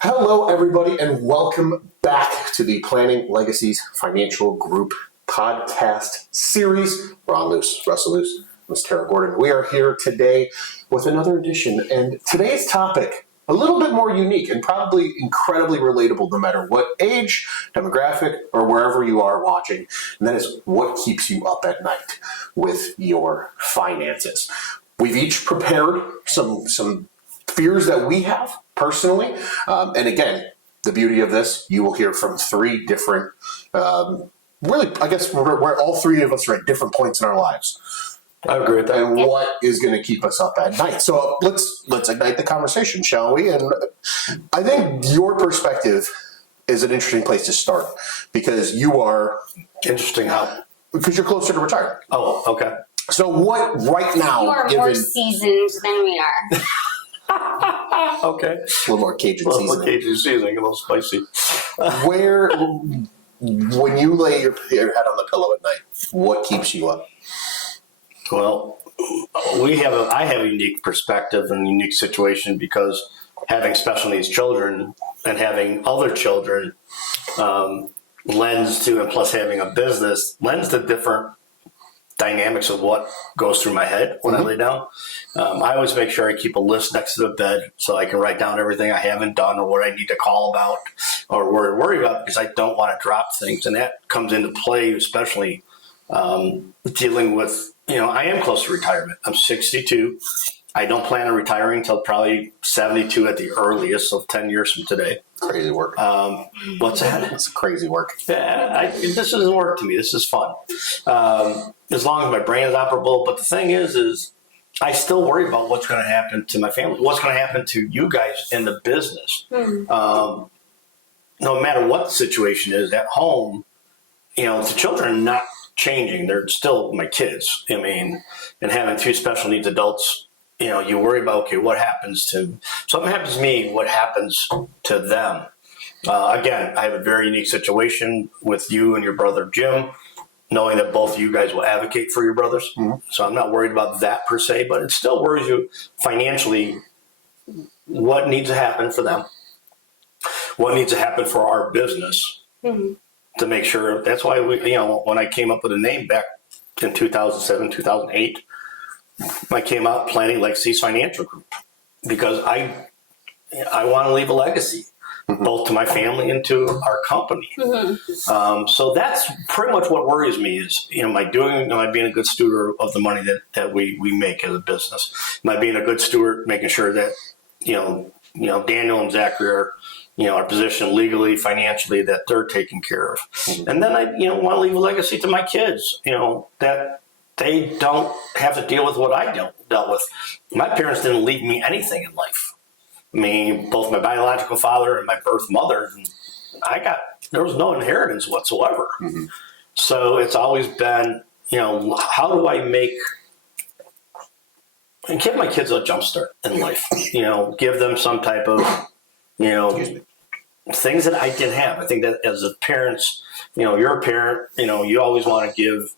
Hello, everybody, and welcome back to the Planning Legacies Financial Group podcast series. Ronald Luce, Russ Luce, Ms. Tara Gordon. We are here today with another edition, and today's topic, a little bit more unique and probably incredibly relatable no matter what age, demographic, or wherever you are watching, and that is what keeps you up at night with your finances. We've each prepared some fears that we have personally. And again, the beauty of this, you will hear from three different, really, I guess we're all three of us are at different points in our lives. I agree with that. And what is going to keep us up at night? So let's ignite the conversation, shall we? And I think your perspective is an interesting place to start because you are... Interesting how? Because you're closer to retirement. Oh, okay. So what right now... You are more seasoned than we are. Okay. A little more Cajun seasoning. A little Cajun seasoning, a little spicy. Where, when you lay your head on the pillow at night, what keeps you up? Well, I have a unique perspective and unique situation because having special needs children and having other children lends to, and plus having a business, lends to different dynamics of what goes through my head when I lay down. I always make sure I keep a list next to the bed so I can write down everything I haven't done or what I need to call about or worry about because I don't want to drop things. And that comes into play, especially dealing with, I am close to retirement. I'm 62. I don't plan on retiring until probably 72 at the earliest, so 10 years from today. Crazy work. What's that? It's crazy work. Yeah, this doesn't work to me. This is fun. As long as my brain is operable. But the thing is I still worry about what's going to happen to my family, what's going to happen to you guys in the business. No matter what the situation is at home, the children are not changing. They're still my kids. And having two special needs adults, you worry about, okay, what happens to, something happens to me, what happens to them? Again, I have a very unique situation with you and your brother, Jim, knowing that both of you guys will advocate for your brothers. Mm-hmm. So I'm not worried about that per se, but it still worries you financially what needs to happen for them, what needs to happen for our business to make sure. That's why when I came up with a name back in 2007, 2008, I came out Planning Legacies Financial Group because I want to leave a legacy, both to my family and to our company. So that's pretty much what worries me is, am I being a good steward of the money that we make as a business? Am I being a good steward, making sure that, Daniel and Zachary are, are positioned legally, financially, that they're taken care of. And then I, want to leave a legacy to my kids, that they don't have to deal with what I dealt with. My parents didn't leave me anything in life. Both my biological father and my birth mother, there was no inheritance whatsoever. So it's always been, how do I give my kids a jump start in life? Give them some type of, things that I didn't have. I think that as a parents, you're a parent, you always want to give,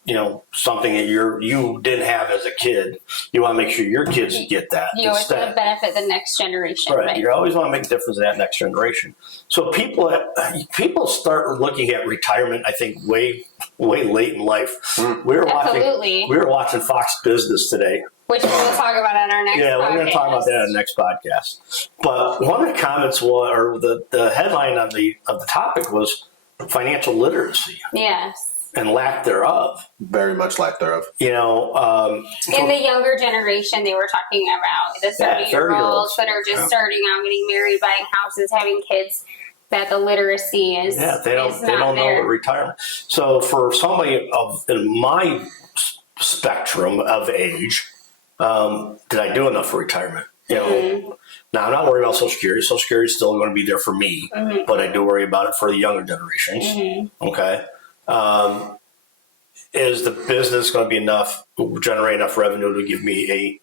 something that you didn't have as a kid. You want to make sure your kids get that. You always want to benefit the next generation. Right. You always want to make a difference in that next generation. So people start looking at retirement, I think, way late in life. We were watching Fox Business today. Which we'll talk about on our next podcast. Yeah, we're going to talk about that on the next podcast. But one of the comments the headline of the topic was financial literacy. Yes. And lack thereof. Very much lack thereof. In the younger generation, they were talking about the 30-year-olds that are just starting out, getting married, buying houses, having kids, that the literacy is they don't know what retirement. So for somebody in my spectrum of age, did I do enough for retirement? Now, I'm not worried about Social Security. Social Security is still going to be there for me, but I do worry about it for the younger generations. Okay. Is the business going to generate enough revenue to give me a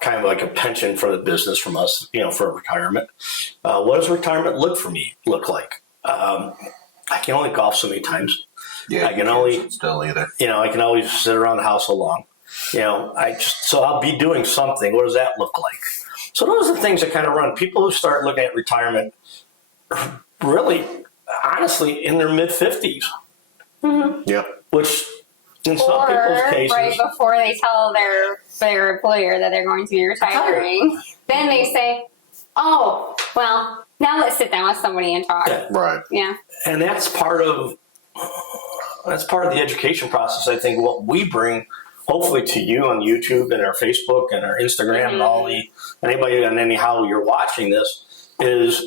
kind of like a pension for the business from us, for retirement? What does retirement look like? I can only golf so many times. Yeah, I can only still either. I can always sit around the house so long. So I'll be doing something. What does that look like? So those are the things that kind of run. People who start looking at retirement really, honestly, in their mid-50s. Yeah. Which, in some people's cases... right before they tell their employer that they're going to be retiring, then they say, oh, well, now let's sit down with somebody and talk. Yeah. Right. Yeah. And that's part of the education process. I think what we bring, hopefully, to you on YouTube and our Facebook and our Instagram and all anybody and anyhow you're watching this, is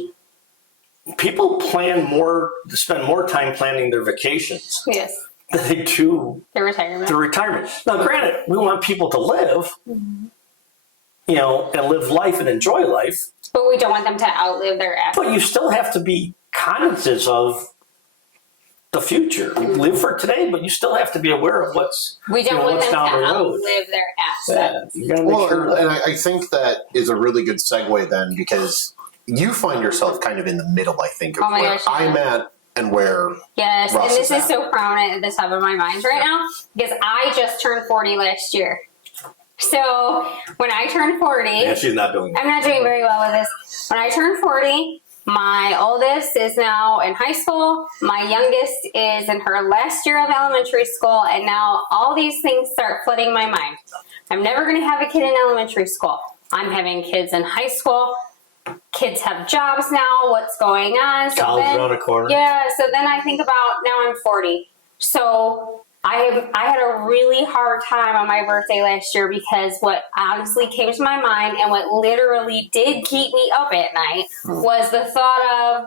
people spend more time planning their vacations Yes. than they do Their retirement. their retirement. Now, granted, we want people to live, and live life and enjoy life. But we don't want them to outlive their assets. But you still have to be cognizant of the future. You live for today, but you still have to be aware of what's We don't want them to down the road. outlive their assets. You gotta make sure. And I think that is a really good segue then, because you find yourself kind of in the middle, I think, of Oh my where gosh, yeah. I'm at and where Yes, Russ and this is is at. so prominent at the top of my mind right now because I just turned 40 last year. So when I turned 40, Yeah, she's not doing that. I'm not doing very well with this. When I turned 40, my oldest is now in high school. My youngest is in her last year of elementary school. And now all these things start flooding my mind. I'm never going to have a kid in elementary school. I'm having kids in high school. Kids have jobs now. What's going on? So College then, around the corner. yeah, so then I think about now I'm 40. So I had a really hard time on my birthday last year because what honestly came to my mind and what literally did keep me up at night was the thought of,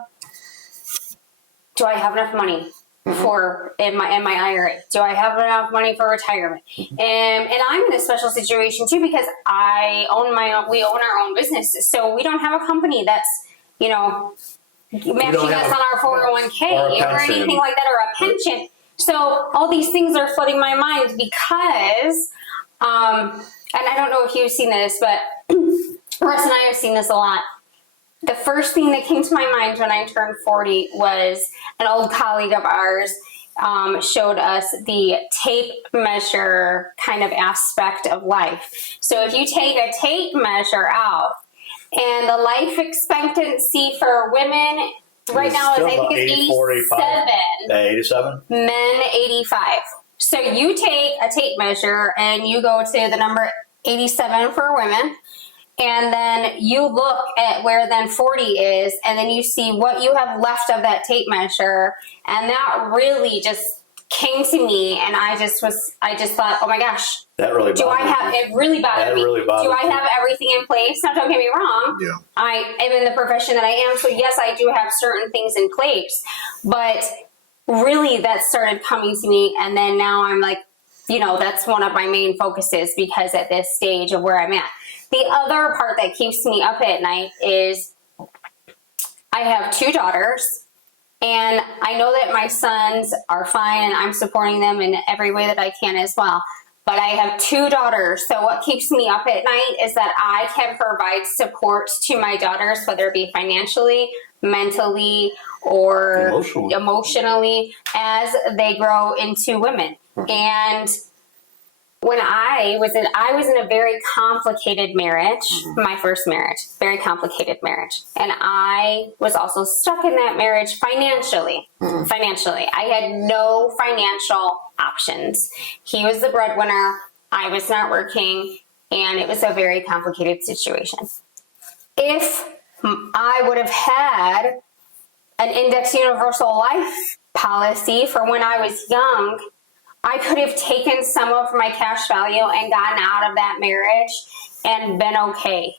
do I have enough money for in my IRA? Do I have enough money for retirement? And I'm in a special situation too because we own our own business, so we don't have a company that's matching us on our 401k or anything like that, or a pension. So all these things are flooding my mind because, and I don't know if you've seen this, but Russ and I have seen this a lot. The first thing that came to my mind when I turned 40 was an old colleague of ours showed us the tape measure kind of aspect of life. So if you take a tape measure out, and the life expectancy for women right now is, I think, it's 87. 87? Men 85. So you take a tape measure and you go to the number 87 for women, and then you look at where then 40 is, and then you see what you have left of that tape measure, and that really just came to me, and I just thought, oh my gosh, That really bothered me. It really bothered me. really bothered Do I me. have everything in place? Now, don't get me wrong. Yeah. I am in the profession that I am, so yes, I do have certain things in place. But really, that started coming to me, and then now I'm like, that's one of my main focuses because at this stage of where I'm at. The other part that keeps me up at night is I have 2 daughters. And I know that my sons are fine and I'm supporting them in every way that I can as well. But I have 2 daughters. So what keeps me up at night is that I can provide support to my daughters, whether it be financially, mentally, or emotionally as they grow into women. And when I was in a very complicated marriage, my first marriage, very complicated marriage. And I was also stuck in that marriage financially. Financially. I had no financial options. He was the breadwinner. I was not working. And it was a very complicated situation. If I would have had an index universal life policy for when I was young, I could have taken some of my cash value and gotten out of that marriage and been okay.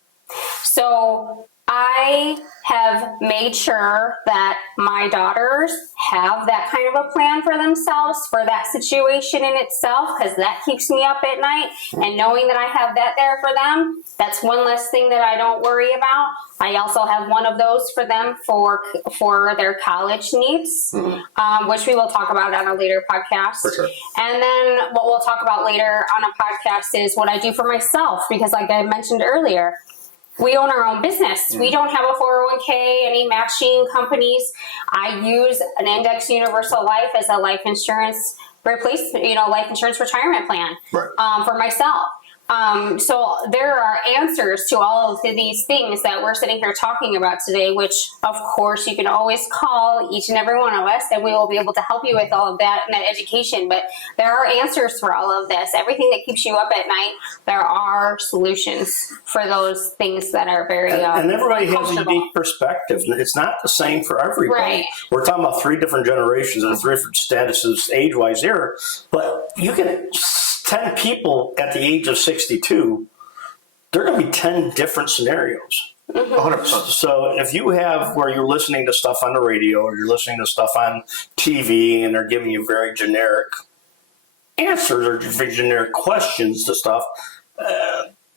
So I have made sure that my daughters have that kind of a plan for themselves for that situation in itself, because that keeps me up at night. And knowing that I have that there for them, that's one less thing that I don't worry about. I also have one of those for them for their college needs, which we will talk about on a later podcast. For sure. And then what we'll talk about later on a podcast is what I do for myself, because like I mentioned earlier, we own our own business. We don't have a 401k, any matching companies. I use an index universal life as a life insurance retirement plan for myself. So there are answers to all of these things that we're sitting here talking about today, which of course you can always call each and every one of us and we will be able to help you with all of that and that education. But there are answers for all of this. Everything that keeps you up at night, there are solutions for those things that are very and everybody has a unique perspective. It's not the same for everybody. Right. We're talking about 3 different generations and 3 different statuses age-wise here, but you can 10 people at the age of 62, there are going to be 10 different scenarios. 100%. So if you have where you're listening to stuff on the radio or you're listening to stuff on TV and they're giving you very generic answers or very generic questions to stuff,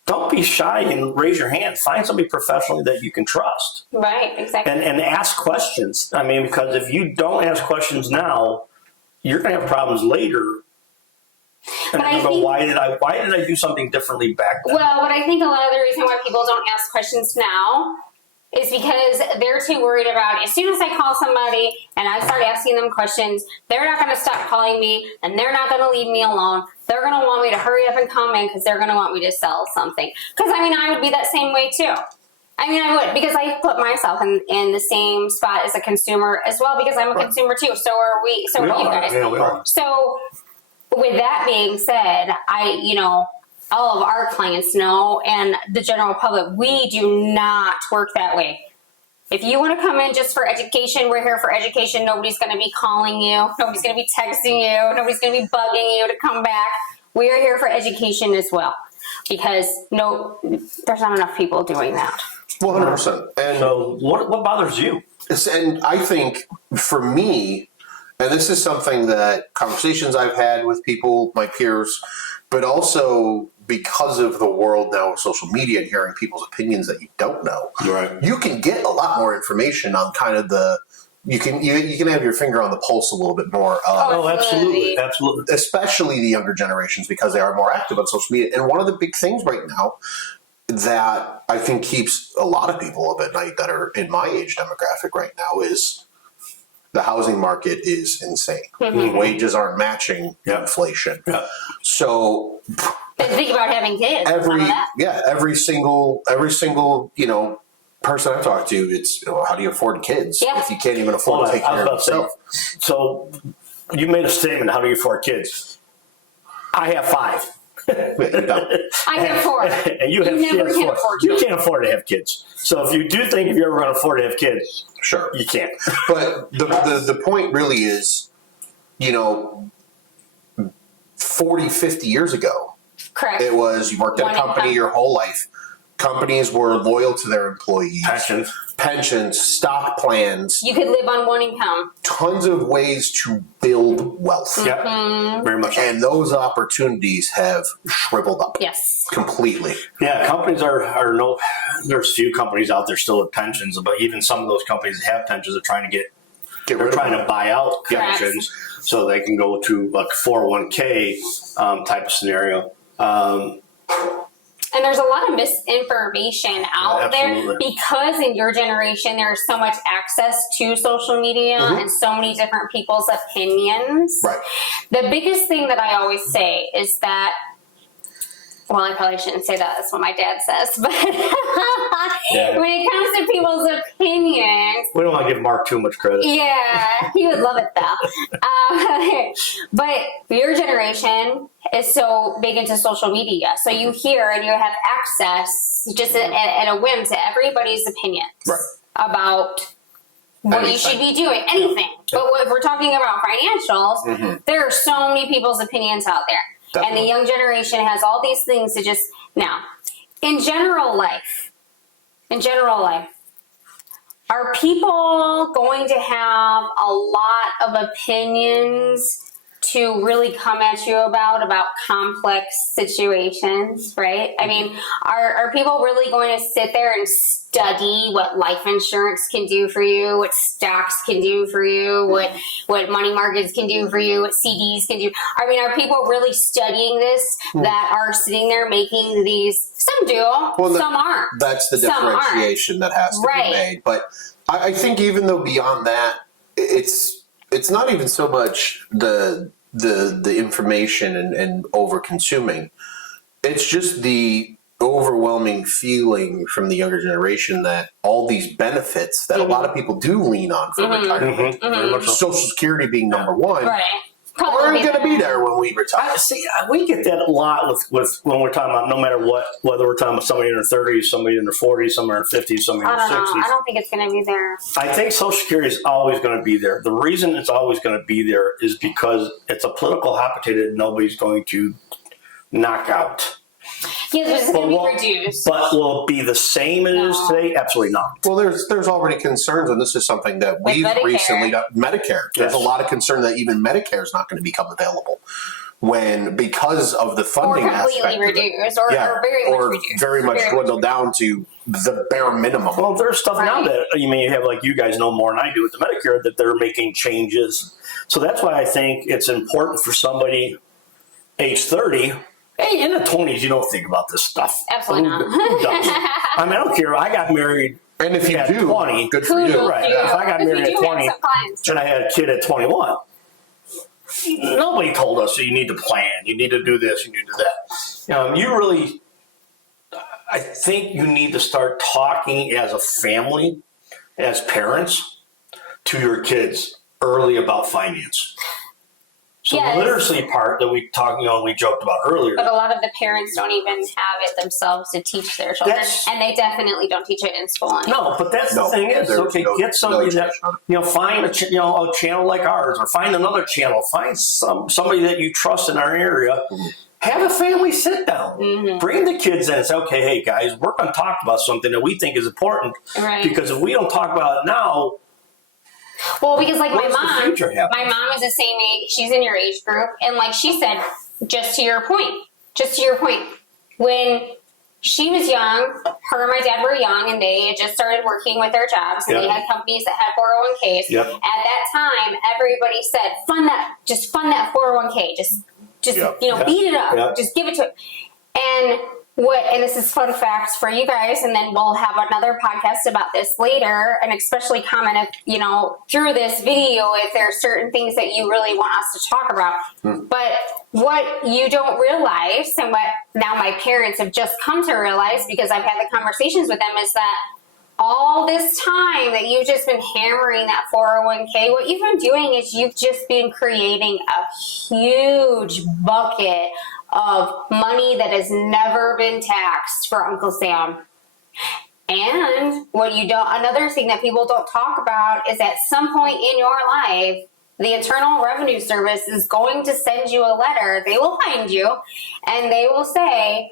don't be shy and raise your hand. Find somebody professionally that you can trust. Right, exactly. And ask questions. I mean, because if you don't ask questions now, you're going to have problems later. And But I go, think- why did I do something differently back then? Well, but I think a lot of the reason why people don't ask questions now is because they're too worried about, as soon as I call somebody and I start asking them questions, they're not going to stop calling me and they're not going to leave me alone. They're going to want me to hurry up and come in because they're going to want me to sell something. Because, I mean, I would be that same way too. I mean, I would, because I put myself in the same spot as a consumer as well, because I'm a consumer too. So are we. So We are all you are. guys. Yeah, we are. So with that being said, all of our clients know, and the general public, we do not work that way. If you want to come in just for education, we're here for education. Nobody's going to be calling you. Nobody's going to be texting you. Nobody's going to be bugging you to come back. We are here for education as well, because there's not enough people doing that. 100%. And So what bothers you? And I think for me, and this is something that conversations I've had with people, my peers, but also because of the world now of social media and hearing people's opinions that you don't know, Right. you can get a lot more information on kind of you can have your finger on the pulse a little bit more. Oh, Absolutely. absolutely. Especially the younger generations, because they are more active on social media. And one of the big things right now that I think keeps a lot of people up at night that are in my age demographic right now is the housing market is insane. Mm-hmm. Wages aren't matching inflation. Yeah. So And think about having kids. every single person I talk to, it's how do you afford kids if you can't even afford to take care of yourself? So you made a statement. How do you afford kids? I have 5. I have 4. And you have never kids. can afford You kids. can't afford to have kids. So if you do think if you're ever going to afford to have kids, Sure. you can't. But the point really is, 40, 50 years ago, Correct. it was you worked at a One company income. your whole life. Companies were loyal to their employees. Pensions. Stock plans, You could live on one income. tons of ways to build wealth. Yeah, very much. And those opportunities have shriveled up Yes. completely. Yeah, companies are no. There's few companies out there still with pensions, but even some of those companies that have pensions are trying to Get they're rid of trying them. to buy out Correct. pensions so they can go to like 401k type of scenario. And there's a lot of misinformation out there absolutely. because in your generation there's so much access to social media and so many different people's opinions. Right. The biggest thing that I always say is that, well, I probably shouldn't say that. That's what my dad says. But Yeah. when it comes to people's opinions, We don't want to give Mark too much credit. yeah, he would love it though. But your generation is so big into social media. So you hear and you have access just at a whim to everybody's opinions Right. about what you should be doing, anything. But if we're talking about financials, there are so many people's opinions out there. Definitely. And the young generation has all these things to just, now, in general life, are people going to have a lot of opinions to really come at you about complex situations, right? I mean, are people really going to sit there and study what life insurance can do for you, what stocks can do for you, what money markets can do for you, what CDs can do? I mean, are people really studying this that are sitting there making these? Some do, some aren't. That's the Some aren't. differentiation that has to Right. be made. But I think even though beyond that, it's not even so much the information and over consuming. it's just the overwhelming feeling from the younger generation that all these benefits that a lot of people do lean on for retirement, Social Security being number one, Right. aren't going to be there when we retire. We get that a lot with when we're talking about no matter what, whether we're talking about somebody in their 30s, somebody in their 40s, somebody in their 50s, somebody in their 60s. I don't think it's going to be there. I think Social Security is always going to be there. The reason it's always going to be there is because it's a political hot potato that nobody's going to knock out. Yes, but it's going to be reduced. But will it be the same as it is today? Absolutely not. Well, there's already concerns, and this is something that we've recently done. Medicare. There's a lot of concern that even Medicare is not going to become available because of the funding aspect. Or completely reduced, or very much reduced. Very much dwindled down to the bare minimum. Well, there's stuff now that you have, like you guys know more than I do with the Medicare, that they're making changes. So that's why I think it's important for somebody age 30. Hey, in the 20s, you don't think about this stuff. Absolutely not. Who does? I mean, I don't care. I got married and if you at do, 20. Good for you. Right. If I got married at 20 and I had a kid at 21, nobody told us that you need to plan. You need to do this. You need to do that. I think you need to start talking as a family, as parents, to your kids early about finance. So the literacy part that we joked about earlier. But a lot of the parents don't even have it themselves to teach their children, and they definitely don't teach it in school anymore. No, but that's the thing is, get somebody that find a channel like ours, or find another channel, find somebody that you trust in our area. Mm-hmm. Have a family sit down, bring the kids in and say, okay, hey guys, we're going to talk about something that we think is important, because if we don't talk about it now. Well, because like my mom is the same age. She's in your age group. And like she said, just to your point, when she was young, her and my dad were young and they had just started working with their jobs and they had companies that had 401ks. Yep. At that time, everybody said, fund that 401k. Just beat it up. Just give it to it. And this is fun facts for you guys, and then we'll have another podcast about this later, and especially comment if, through this video, if there are certain things that you really want us to talk about. But what you don't realize, and what now my parents have just come to realize, because I've had the conversations with them, is that all this time that you've just been hammering that 401k, what you've been doing is you've just been creating a huge bucket of money that has never been taxed for Uncle Sam. And another thing that people don't talk about is at some point in your life, the Internal Revenue Service is going to send you a letter. They will find you and they will say,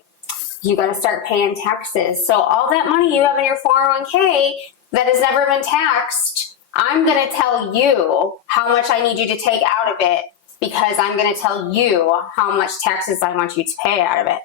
you got to start paying taxes. So all that money you have in your 401k that has never been taxed, I'm going to tell you how much I need you to take out of it, because I'm going to tell you how much taxes I want you to pay out of it,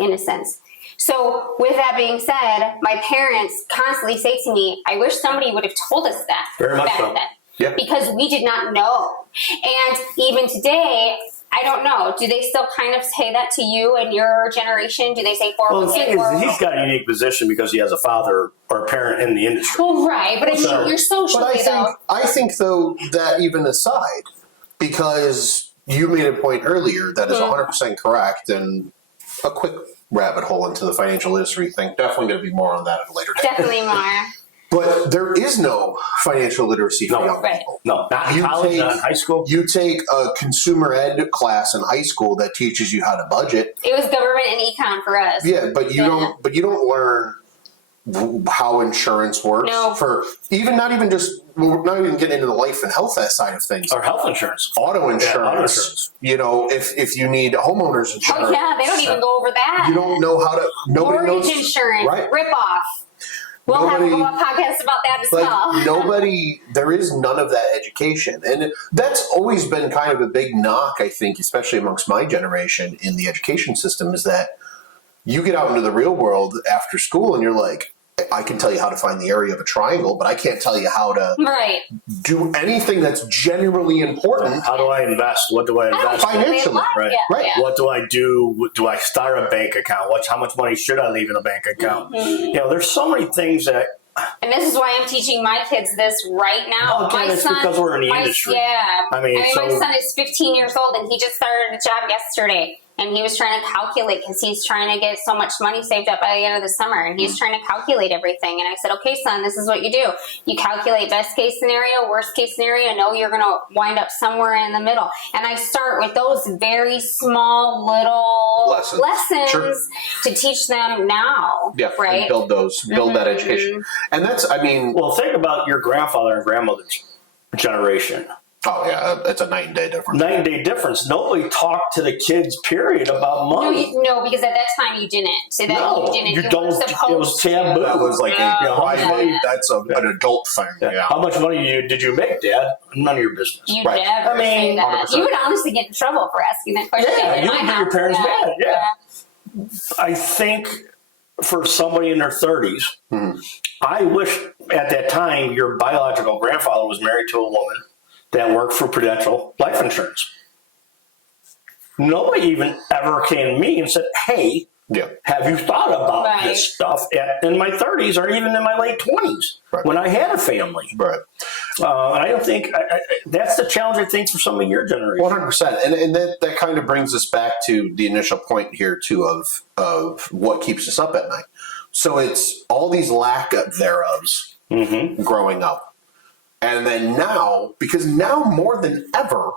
in a sense. So with that being said, my parents constantly say to me, I wish somebody would have told us that back then. Yeah. Because we did not know. And even today, I don't know. Do they still kind of say that to you and your generation? Do they say 401k? Well, the thing is, he's got a unique position because he has a father or a parent in the industry. Well, right. But I mean, you're socially, I think, though, that even aside, because you made a point earlier that is 100% correct, and a quick rabbit hole into the financial literacy thing. Definitely going to be more on that at a later date. Definitely more. But there is no financial literacy for young people. No, not in college, not in high school. You take a consumer ed class in high school that teaches you how to budget. It was government and econ for us. Yeah, but you don't. But you don't learn how insurance works. No. Not even getting into the life and health side of things. Or health insurance. Auto insurance. If you need homeowners insurance. Oh yeah, they don't even go over that. You don't know how to. Mortgage insurance. Right. Rip off. We'll have a podcast about that as well. There is none of that education. And that's always been kind of a big knock, I think, especially amongst my generation in the education system, is that you get out into the real world after school and you're like, I can tell you how to find the area of a triangle, but I can't tell you how to do anything that's genuinely important. How do I invest? What do I invest financially? Right. Yeah. What do I do? Do I start a bank account? How much money should I leave in a bank account? There's so many things that. And this is why I'm teaching my kids this right now. Well, it's because we're in the industry. Yeah. My son is 15 years old and he just started a job yesterday. and he was trying to calculate because he's trying to get so much money saved up by the end of the summer, and he's trying to calculate everything. And I said, okay, son, this is what you do. You calculate best case scenario, worst case scenario, know you're going to wind up somewhere in the middle. And I start with those very small little lessons Sure. to teach them now. Yeah, right? and build that education. And that's, I mean, Well, think about your grandfather and grandmother's generation. oh yeah, it's a night and day difference. Night and day difference. Nobody talked to the kids, period, about money. No, because at that time you didn't. So that No, you didn't. you You don't. were supposed It was taboo. That was like Yeah. private. That's an adult thing. Yeah. How much money did you make, Dad? None of your business. You Right. never I mean, say that. 100%. You would honestly get in trouble for asking that question. Yeah, in you my would do your house. parents mad. Yeah. I think for somebody in their 30s, I wish at that time your biological grandfather was married to a woman that worked for Prudential Life Insurance. Nobody even ever came to me and said, hey, Yeah. have you thought about Right. this stuff in my 30s or even in my late 20s Right. when I had a family? Right. And I don't think that's the challenge, I think, for some of your generation. 100%. And that kind of brings us back to the initial point here, too, of what keeps us up at night. So it's all these lack of thereofs growing up. And then now, because now more than ever,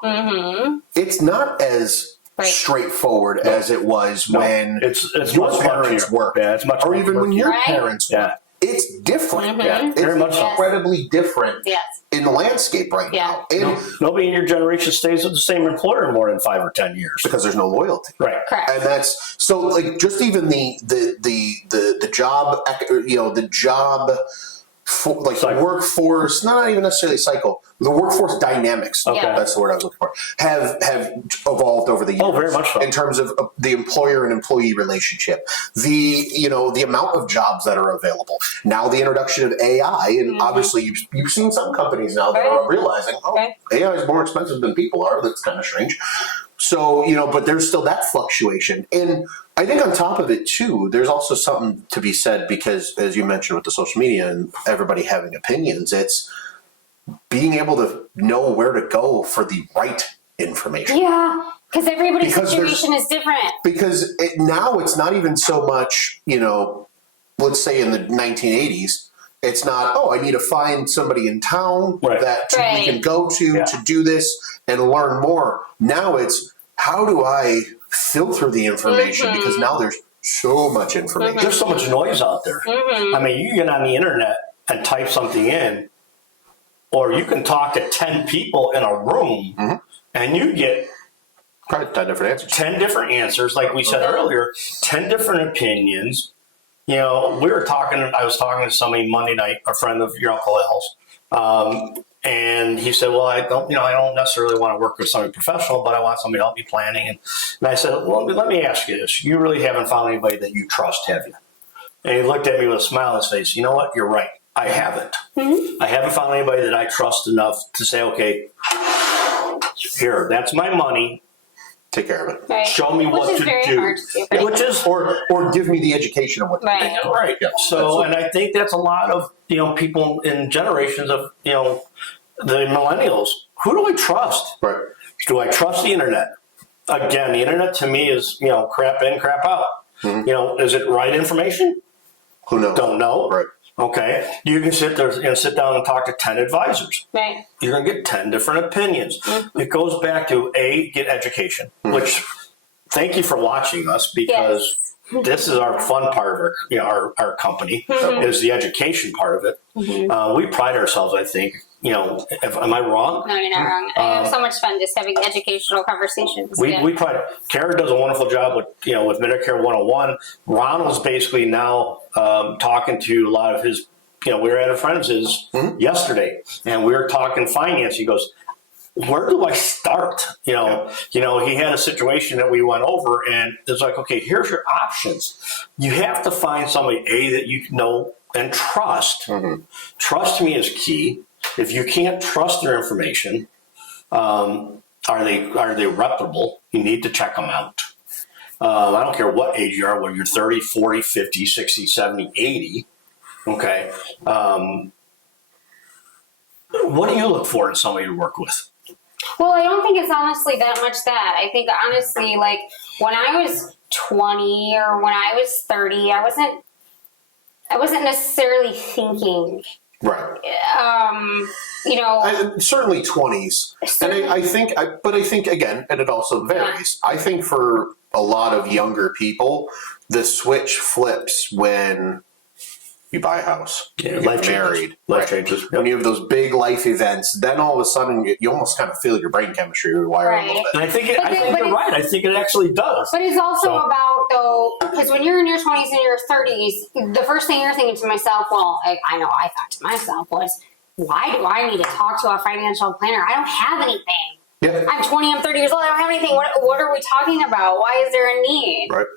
it's not as straightforward as it was when it's your much parents murkier. worked. Yeah, it's much or more even when murkier. your Right. parents worked. Yeah. It's different. Yeah, It's very much so. incredibly different Yes. in the landscape right Yeah. now. And Nobody in your generation stays with the same employer more than 5 or 10 years. because there's no loyalty. Right. Correct. And that's so like just even the job, the job for, like Cycle. the workforce, not even necessarily cycle, the workforce dynamics. Okay. That's the word I was looking for. Have evolved over the years. Oh, very much so. In terms of the employer and employee relationship, the amount of jobs that are available now, the introduction of AI, and obviously you've seen some companies now that are realizing, AI is more expensive than people are. That's kind of strange. So, but there's still that fluctuation. And I think on top of it, too, there's also something to be said because, as you mentioned with the social media and everybody having opinions, it's being able to know where to go for the right information. Yeah, because everybody's Because situation is different. Because now it's not even so much, let's say in the 1980s, it's not, I need to find somebody in town that we can go to do this and learn more. Now it's, how do I filter the information? Because now there's so much information. There's so much noise out there. I mean, you get on the internet and type something in, or you can talk to 10 people in a room and you get Probably 10 different answers. 10 different answers. Like we said earlier, 10 different opinions. I was talking to somebody Monday night, a friend of your Uncle Al's. And he said, well, I don't necessarily want to work with somebody professional, but I want somebody to help me planning. And I said, well, let me ask you this. You really haven't found anybody that you trust, have you? And he looked at me with a smile on his face. You know what? You're right. I haven't. I haven't found anybody that I trust enough to say, okay, here, that's my money. Take care of it. Right. Show me what Which is to very do. hard to do. Which is, Or give me the education of what to do. Right. right. Yeah, So, and I think that's a lot of, people in generations of, the millennials. Who do I trust? Right. Do I trust the internet? Again, the internet to me is, crap in, crap out. Is it right information? Who knows? Don't know. Right. Okay. You can sit there, sit down and talk to 10 advisors. Right. You're going to get 10 different opinions. It goes back to get education, which thank you for watching us because this is our fun part of our company is the education part of it. We pride ourselves, I think. Am I wrong? No, you're not wrong. I have so much fun just having educational conversations. We pride. Kara does a wonderful job with with Medicare 101. Ronald's basically now talking to a lot of his. We were at a friend of his yesterday, and we were talking finance. He goes, where do I start? He had a situation that we went over, and it's like, okay, here's your options. You have to find somebody that you know and trust. Trust me is key. If you can't trust their information, are they reputable? You need to check them out. I don't care what age you are, whether you're 30, 40, 50, 60, 70, 80. Okay. What do you look for in somebody to work with? Well, I don't think it's honestly that much that. I think honestly, like when I was 20 or when I was 30, I wasn't necessarily thinking. Right. Certainly 20s. And I think again, and it also varies. Yeah. I think for a lot of younger people, the switch flips when you buy a house, you get married, life changes. When you have those big life events, then all of a sudden you almost kind of feel your brain chemistry rewire a little bit. And I think you're right. I think it actually does. But it's also about, though, because when you're in your 20s and your 30s, the first thing you're thinking to myself, I know I thought to myself was, why do I need to talk to a financial planner? I don't have anything. Yeah. I'm 20, I'm 30 years old, I don't have anything. What are we talking about? Why is there a need? Right.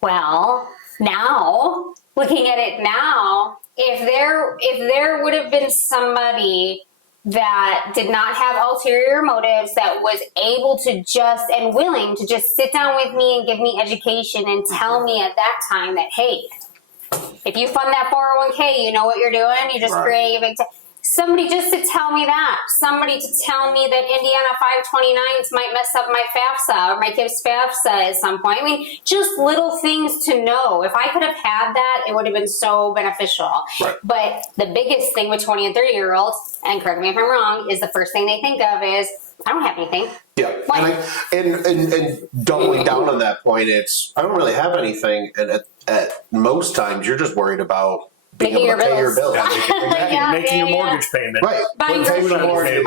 Well, now, looking at it now, if there would have been somebody that did not have ulterior motives, that was able to just and willing to just sit down with me and give me education and tell me at that time that, hey, if you fund that 401k, you know what you're doing, you just create a big somebody just to tell me that. Somebody to tell me that Indiana 529s might mess up my FAFSA or my kid's FAFSA at some point. I mean, just little things to know. If I could have had that, it would have been so beneficial. Right. But the biggest thing with 20 and 30-year-olds, and correct me if I'm wrong, is the first thing they think of is, I don't have anything. Yeah. And doubling down on that point, it's, I don't really have anything. And at most times, you're just worried about being able to pay your bills. Making your mortgage payment. Right. Paying your mortgage,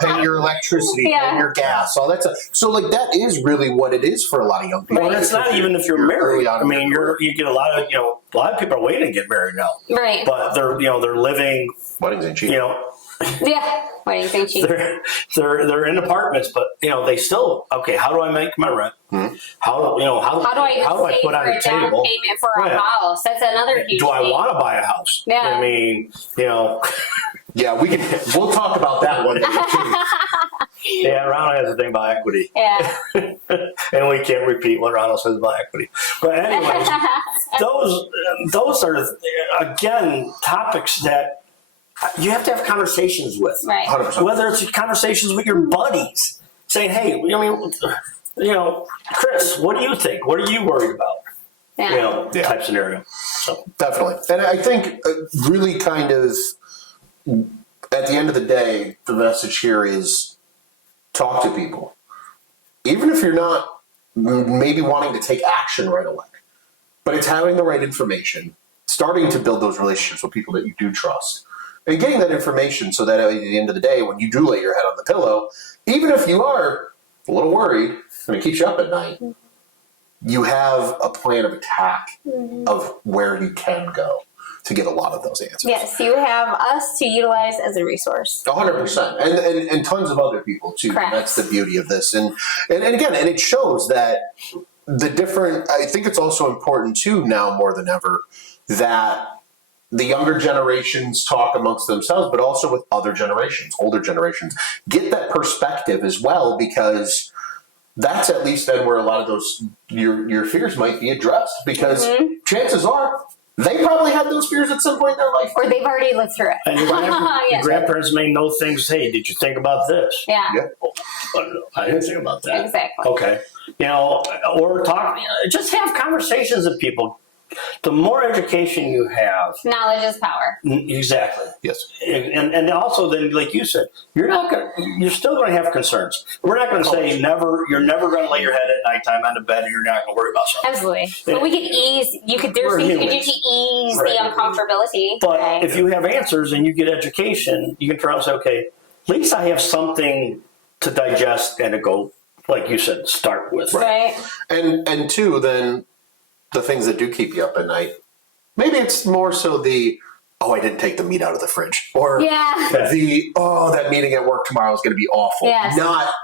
paying your electricity, paying your gas, all that stuff. So, like, that is really what it is for a lot of young people. Well, it's not even if you're married. I mean, you get a lot of people are waiting to get married now. Right. But they're living. Weddings ain't cheap. Yeah, weddings ain't cheap. They're in apartments, but they still how do I make my rent? Mm-hmm. How do I put on the table payment for a house? That's another huge Do I thing. want to buy a house? Yeah. I mean, Yeah, we'll talk about that one day too. Yeah, Ronald has a thing about equity. Yeah. And we can't repeat what Ronald says about equity. But anyways, those are again topics that you have to have conversations with. Right. 100%. Whether it's conversations with your buddies, saying, "Hey, Chris, what do you think? What are you worried about?" Type scenario. So definitely, and I think really kind of at the end of the day, the message here is talk to people, even if you're not maybe wanting to take action right away, but it's having the right information, starting to build those relationships with people that you do trust. And getting that information so that at the end of the day, when you do lay your head on the pillow, even if you are a little worried and it keeps you up at night, you have a plan of attack of where you can go to get a lot of those answers. Yes, you have us to utilize as a resource. 100%. And tons of other people too. Correct. That's the beauty of this. And again, and it shows that I think it's also important too now more than ever that the younger generations talk amongst themselves, but also with other generations, older generations. Get that perspective as well, because that's at least then where a lot of those your fears might be addressed. Because chances are they probably had those fears at some point in their life, or they've already lived through it. And your grandparents may know things. Hey, did you think about this? Yeah. I didn't think about that. Exactly. Okay. Or talk. Just have conversations with people. The more education you have, knowledge is power. Exactly. Yes. And also then, like you said, you're still going to have concerns. We're not going to say you're never going to lay your head at nighttime on the bed and you're not going to worry about something. Absolutely. But we could there's things you could do to ease the uncomfortability. But if you have answers and you get education, you can turn around and say, okay, at least I have something to digest and to go, like you said, start with. Right. And two, then the things that do keep you up at night, maybe it's more so I didn't take the meat out of the fridge, or that meeting at work tomorrow is going to be awful. Yes. Not,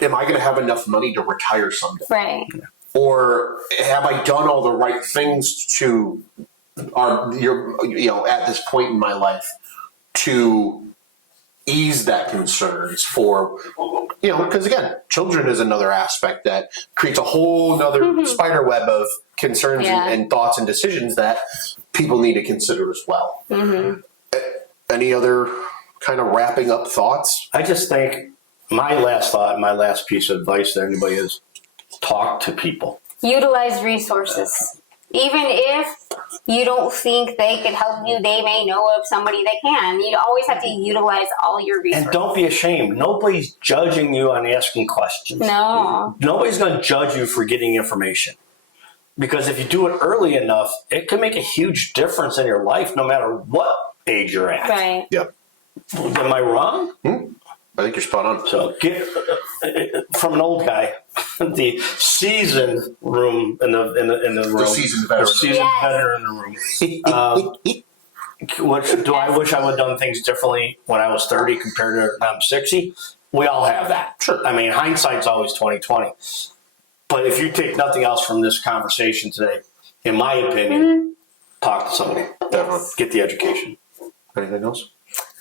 am I going to have enough money to retire someday? Right. Or have I done all the right things at this point in my life to ease that concerns for, because again, children is another aspect that creates a whole nother spider web of concerns and thoughts and decisions that people need to consider as well. Any other kind of wrapping up thoughts? I just think, my last thought, my last piece of advice to anybody is talk to people. Utilize resources. Even if you don't think they could help you, they may know of somebody that can. You always have to utilize all your resources. And don't be ashamed. Nobody's judging you on asking questions. No. Nobody's going to judge you for getting information. Because if you do it early enough, it can make a huge difference in your life no matter what age you're at. Right. Yep. Am I wrong? I think you're spot on. So get from an old guy, the seasoned room in the room. The seasoned veteran. The seasoned Yes. veteran in the room. I wish I would have done things differently when I was 30 compared to now I'm 60? We all have that. Sure. I mean, hindsight's always 20/20. But if you take nothing else from this conversation today, in my opinion, talk to somebody. Definitely. Get the education. Anything else?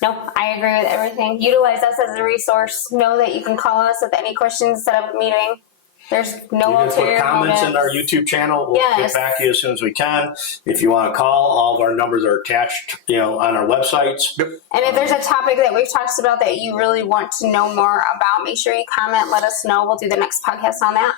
Nope, I agree with everything. Utilize us as a resource. Know that you can call us with any questions, set up a meeting. There's no You can ulterior put comments motives. in our YouTube channel. We'll Yes. get back to you as soon as we can. If you want to call, all of our numbers are attached, on our websites. Yep. And if there's a topic that we've talked about that you really want to know more about, make sure you comment, let us know. We'll do the next podcast on that.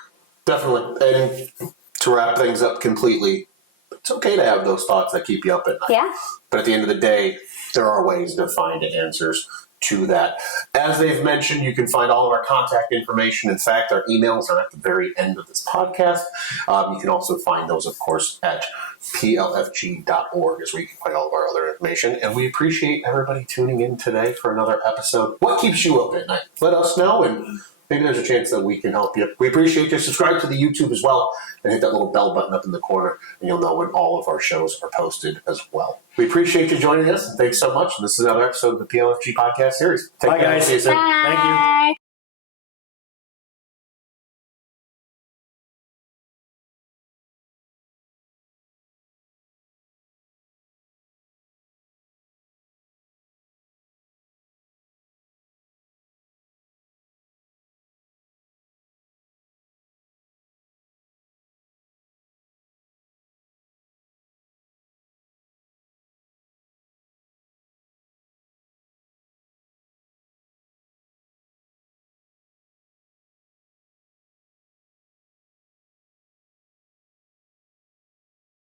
Definitely. And to wrap things up completely, it's okay to have those thoughts that keep you up at night. Yeah. But at the end of the day, there are ways to find answers to that. As they've mentioned, you can find all of our contact information. In fact, our emails are at the very end of this podcast. You can also find those, of course, at plfg.org is where you can find all of our other information. And we appreciate everybody tuning in today for another episode. What keeps you up at night? Let us know, and maybe there's a chance that we can help you. We appreciate you. Subscribe to the YouTube as well, and hit that little bell button up in the corner, and you'll know when all of our shows are posted as well. We appreciate you joining us. Thanks so much. This is another episode of the PLFG podcast series. Take Bye, care. guys. See you soon. Thank you. Bye.